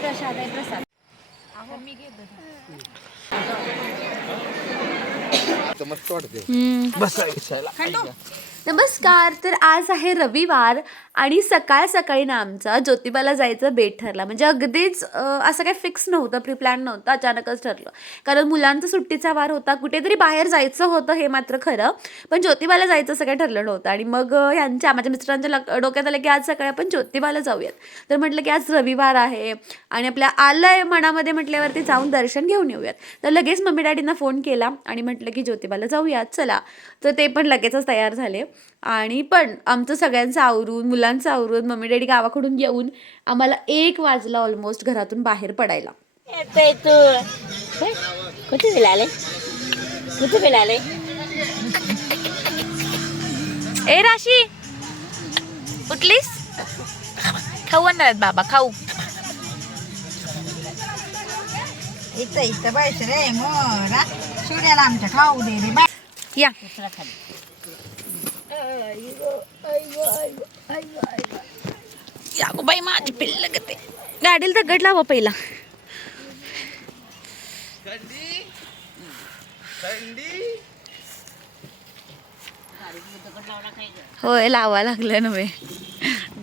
प्रसाद आहे प्रसाद मस्त वाटते नमस्कार. तर आज आहे रविवार आणि सकाळ सकाळी ना आमचा ज्योतिबाला जायचं बेट ठरला म्हणजे अगदीच असं काही फिक्स नव्हतं प्री प्लॅन नव्हतं अचानकच ठरलं. कारण मुलांचा सुट्टीचा वार होता कुठेतरी बाहेर जायचं होतं हे मात्र खरं. पण ज्योतिबाला जायचं असं काही ठरलं नव्हतं आणि मग ह्यांच्या माझ्या मिस्टरांच्या लक- डोक्यात आलं की आज सकाळी आपण ज्योतिबाला जाऊयात. तर म्हटलं की आज रविवार आहे आणि आपल्या आलंय मनामध्ये म्हटल्यावरती जाऊन दर्शन घेऊन येऊयात. तर लगेच मम्मी डॅडींना फोन केला आणि म्हटलं की ज्योतिबाला जाऊयात चला. तर ते पण लगेचच तयार झाले. आणि पण आमचं सगळ्यांचं आवरून मुलांचं आवरून मम्मी डॅडी गावाकडून येऊन आम्हाला एक वाजला ऑलमोस्ट घरातून बाहेर पडायला. येतोय तू. होय? कुठे गेलाले कुठे गेलाले ए राशी! उठलीस? खाऊ आणणार बाबा खाऊ. इथं इथं बैस रे मोरा. शिवड्याला आमच्या खाऊ दे रे बाय या. या गो बाई माझी पिल्ल गते गाडीला दगड लावा पहिला. होय लावा लागलं नव्हे.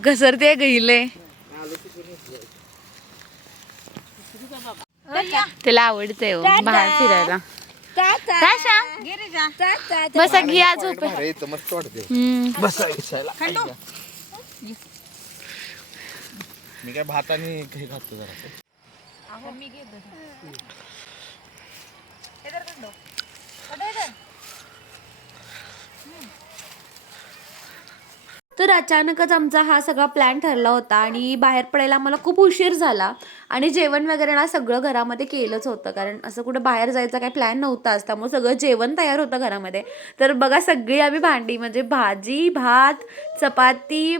घसरते गहिले तिला आवडते हो बाहेर फिरायला. राशा बसा घे आज झोप अरे इथं मस्त वाटते मी काय भात आणि काही खातो जरा. तर अचानकच आमचा हा सगळा प्लॅन ठरला होता आणि बाहेर पडायला मला खूप उशीर झाला. आणि जेवण वगैरे ना सगळं घरामध्ये केलंच होतं. कारण असं कुठं बाहेर जायचा काही प्लॅन नव्हताच त्यामुळे सगळं जेवण तयार होतं घरामध्ये. तर बघा सगळी आम्ही भांडी म्हणजे भाजी भात चपाती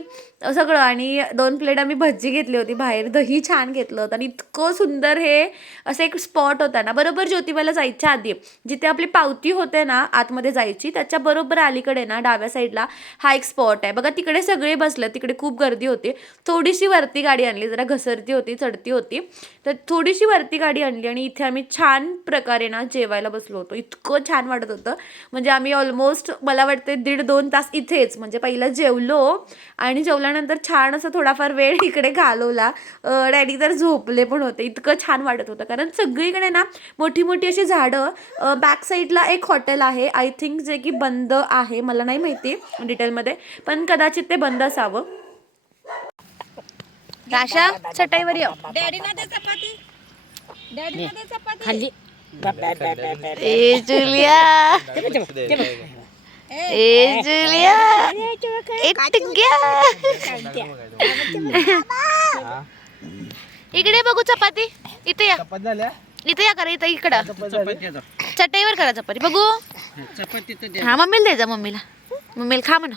सगळं आणि दोन प्लेट आम्ही भजी घेतली होती. बाहेर दही छान घेतलं होतं. आणि इतकं सुंदर हे असं एक स्पॉट होता ना. बरोबर ज्योतिबाला जायच्या आधी. जिथे आपली पावती होते ना आतमध्ये जायची. त्याच्या बरोबर अलीकडे ना डाव्या साईडला हा एक स्पॉट आहे. बघा तिकडे सगळे बसलं तिकडे खूप गर्दी होती. थोडीशी वरती गाडी आणली जरा घसरती होती चढती होती. तर थोडीशी वरती गाडी आणली आणि इथे आम्ही छान प्रकारे ना जेवायला बसलो होतो. इतकं छान वाटत होतं. म्हणजे आम्ही ऑलमोस्ट मला वाटते दीड दोन तास इथेच. म्हणजे पहिलं जेवलो आणि जेवल्यानंतर छान असं थोडाफार वेळ इकडे घालवला. डॅडी तर झोपले पण होते. इतकं छान वाटत होतं. कारण सगळीकडे ना मोठी मोठी अशी झाडं बॅक साईडला एक हॉटेल आहे. आय थिंक जे की बंद आहे. मला नाही माहिती डिटेलमध्ये पण कदाचित ते बंद असावं. राशा चटाईवर ये डॅडी ना दे चपाती. डॅडी ना दे चपाती. खाल्ली. ए जुलिया. ए जुलिया. इकडे बघू चपाती. इथे या. इथे या करा इथं इकडं. चटईवर करा चपाती. बघू. हा मम्मीला द्यायचा मम्मीला. मम्मीला खा म्हणा.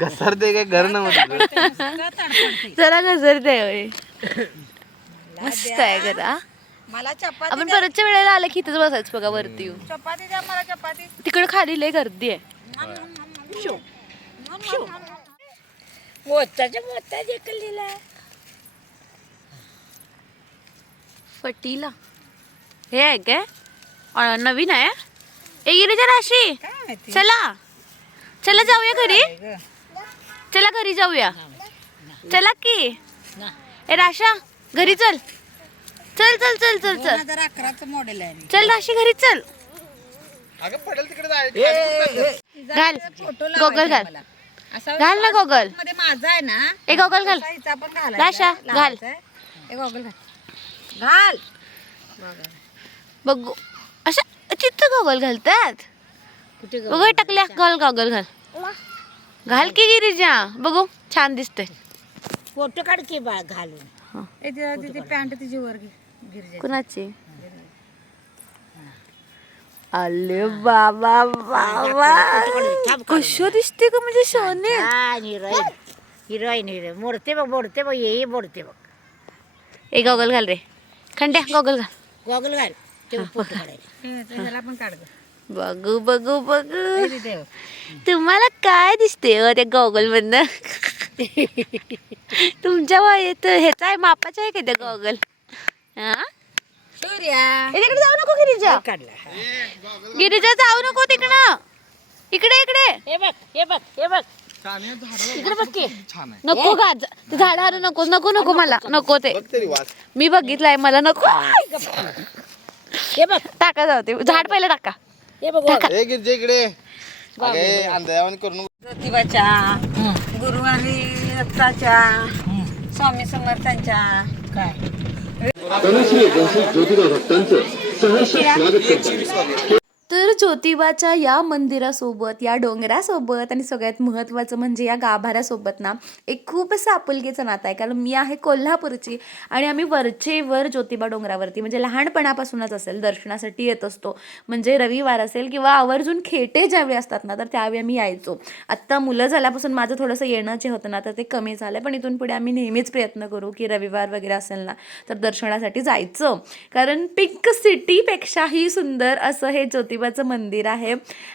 घसरते काय घर नव्हतं जरा घसरते होय. मस्त आहे जरा. मला चपाती आपण परतच्या वेळेला आलं की इथंच बसायचं बघा वरती येऊन. चपाती द्या मला चपाती. तिकडे खाली लय गर्दी आहे. मोताच्या मोता देखलीला फटीला. हे आहे काय? नवीन आहे? ए गिरीजा राशी चला. चला जाऊया घरी? चला घरी जाऊया. चला की. ए राशा घरी चल. चल चल चल चल चल. हजार अकराचं मॉडेल आहे. चल राशी घरी चल. अगं पडेल तिकडे जायचं? घाल. फोटो गोगल घाल. मला. असा घाल ना गोगल. मध्ये माझा आहे ना ए गोगल घाल. तसा हिचा पण घालायचा. राशा, घाल. लावायचा आहे. ए गॉगल घाल. घाल. बघू. अशा चित्त गोगल घालतात. कुठे बघू टाकल्या घाल गॉगल घाल. घाल की गिरिजा. बघू छान दिसते फोटो काढ की बा घालून. तिथे पॅन्ट तिची वर गिरजा. कुणाची? अरे बाबा बाबा. कशो दिसते का म्हणजे सोने हिरोईन. Heroine heroine. मोडते बघ मोडते बघ ये मोडते बघ. ए गॉगल घाल रे. खंड्या गॉगल घाल. गॉगल घाल. ते फोटो काढायला त्याला पण काढ बघू बघू बघू. तुम्हाला काय दिसते हो त्या गॉगल मधनं तुमच्या वयात ह्याचा आहे मापाचा आहे का त्या गॉगल? हा? सूर्या. इकडे जाऊ नको गिरिजा. काढला गिरिजा जाऊ नको तिकडं इकडे इकडे. हे बघ हे बघ हे बघ. इकडे बघ की. छान आहे. नको का ते झाड हारू नको नको नको मला. नको ते. बघ तरी वाच मी बघितलंय मला नको. हे बघ. टाका जाऊ ते झाड पहिलं टाका. हे बघ इकडे. करू नको ज्योतिबाच्या गुरुवारी दत्ताच्या स्वामी समर्थांच्या. काय? तर ज्योतिबाच्या या मंदिरासोबत या डोंगरासोबत आणि सगळ्यात महत्त्वाचं म्हणजे या गाभाऱ्यासोबत ना एक खूप असं आपुलकीचं नातं आहे. कारण मी आहे कोल्हापूरची आणि आम्ही वरचेवर ज्योतिबा डोंगरावरती म्हणजे लहानपणापासूनच असेल दर्शनासाठी येत असतो. म्हणजे रविवार असेल किंवा आवर्जून खेटे ज्यावेळी असतात ना तर त्यावेळी आम्ही यायचो. आत्ता मुलं झाल्यापासून माझं थोडंसं येणं जे होतं ना तर ते कमी झालं. पण इथून पुढे आम्ही नेहमीच प्रयत्न करू की रविवार वगैरे असेल ना तर दर्शनासाठी जायचं. कारण पिंक सिटीपेक्षाही सुंदर असं हे ज्योतिबाचं मंदिर आहे.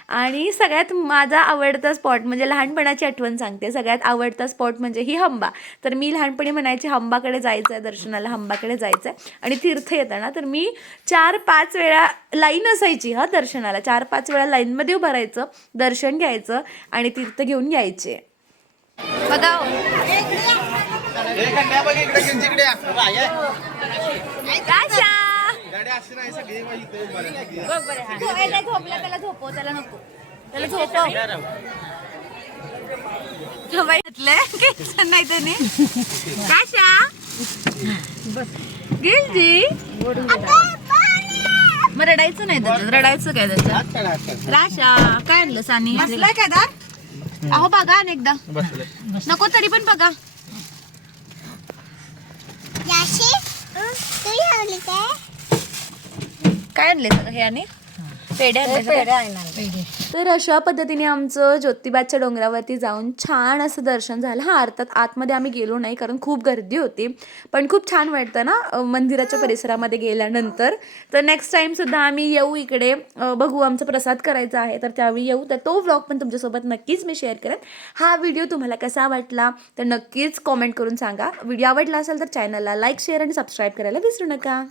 आणि सगळ्यात माझा आवडता स्पॉट म्हणजे लहानपणाची आठवण सांगते. सगळ्यात आवडता स्पॉट म्हणजे ही हंबा. तर मी लहानपणी म्हणायची हंबाकडे जायचं आहे दर्शनाला हंबाकडे जायचं आहे आणि तीर्थ येताना तर मी चार पाच वेळा लाईन असायची हा दर्शनाला. चार पाच वेळा लाईनमध्ये उभं राहायचं दर्शन घ्यायचं आणि तीर्थ घेऊन यायचे. बघा हो. बघ नाही सगळी बाई इथे उभा राहिली. झोपायला झोपला त्याला झोपव त्याला नको. त्याला झोपव. नाही त्याने. काशा? गिलजी? मग रडायचं नाही त्याच्यात. रडायचं काय त्याच्यात. राशा काय आणलं सानी? बसलाय का दार अहो बघा अनेकदा नको तरी पण बघा. काय? आणले सगळं हे आणि? पेढे आणले सगळे? तर अशा पद्धतीने आमचं ज्योतिबाच्या डोंगरावरती जाऊन छान असं दर्शन झालं. हां अर्थात आतमध्ये आम्ही गेलो नाही कारण खूप गर्दी होती. पण खूप छान वाटतं ना अं, मंदिराच्या परिसरामध्ये गेल्यानंतर. तर नेक्स्ट टाईमसुद्धा आम्ही येऊ इकडे. अं, बघू आमचा प्रसाद करायचा आहे तर त्यावेळी येऊ. तर तो व्लॉग पण तुमच्यासोबत नक्कीच मी शेअर करेन. हा व्हिडिओ तुम्हाला कसा वाटला तर नक्कीच कॉमेंट करून सांगा. व्हिडिओ आवडला असेल तर चॅनलला लाईक शेअर आणि सबस्क्राईब करायला विसरू नका.